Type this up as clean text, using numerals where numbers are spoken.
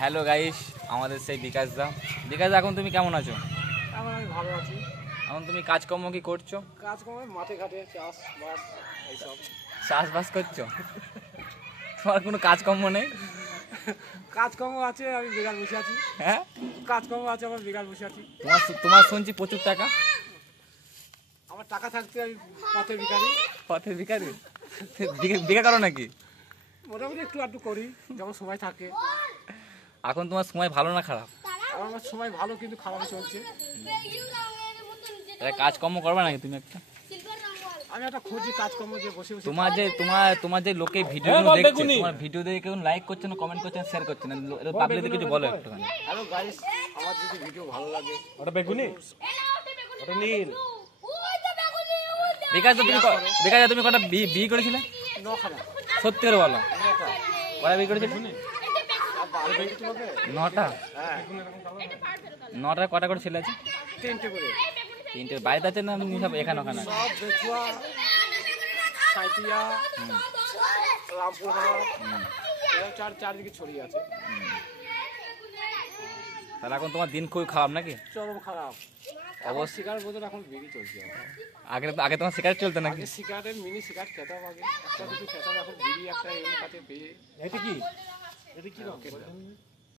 Hello guys, আমাদের সেই বিকাশ দা। এখন তুমি কেমন আছো? এখন আমি ভালো আছি। এখন তুমি কাজকর্ম কি করছো? কাজকর্ম মাঠে ঘাটে চাষবাস এইসব। চাষবাস করছো? তোমার কোনো কাজকর্ম নেই? কাজকর্ম আছে, আমি বেকার বসে আছি। হ্যাঁ, কাজকর্ম আছে, আমার বেকার বসে আছি। তোমার শুনছি প্রচুর টাকা। আমার টাকা থাকতে আমি পথের ভিখারি। পথের ভিখারি? ভিক্ষা করো নাকি? মোটামুটি একটু আধটু করি যখন সময় থাকে। এখন তোমার সময় ভালো না খারাপ? আমার সময় ভালো, কিন্তু খারাপই চলছে। কাজকর্ম করবে নাকি তুমি একটা? আমি একটা খুঁজি কাজকর্ম, যে বসে বসে। তোমার যে লোকে ভিডিও দেখছে, তোমার ভিডিও দেখে কেউ লাইক করছে না, কমেন্ট করছে না, শেয়ার করছে না, পাবলিক কিছু বলো একটুখানি। হ্যালো গাইস, আমার যদি ভিডিও ভালো লাগে। ওটা বেগুনি, ওটা নীল। বিকাশ তুমি কটা বিয়ে করেছিলে? নখানা। সত্যি করে বলো, কটা বিয়ে করেছিলে? 9টা। হ্যাঁ, 9টার কটা করে ছেলে আছে? 3টে করে। 3টে বাড়িতে আছে না সব এখানে ওখানে? সব বেচুয়া, সাঁইতিয়া, রামপুরহাট, চারদিকে ছড়িয়ে আছে। তাহলে এখন তোমার দিন খুবই খারাপ নাকি? চরম খারাপ। অবশ্যই। সিগারেট বোতল এখন বিড়ি চলছে আমার। আগে তোমার সিগারেট চলতো নাকি? আগে সিগারেটের মিনি সিগারেট খেতাম, আগে একটা দুটো খেতাম, এখন বিড়ি একটা এমনি কাছে পেয়ে। এটা কি? এটা কি রকম?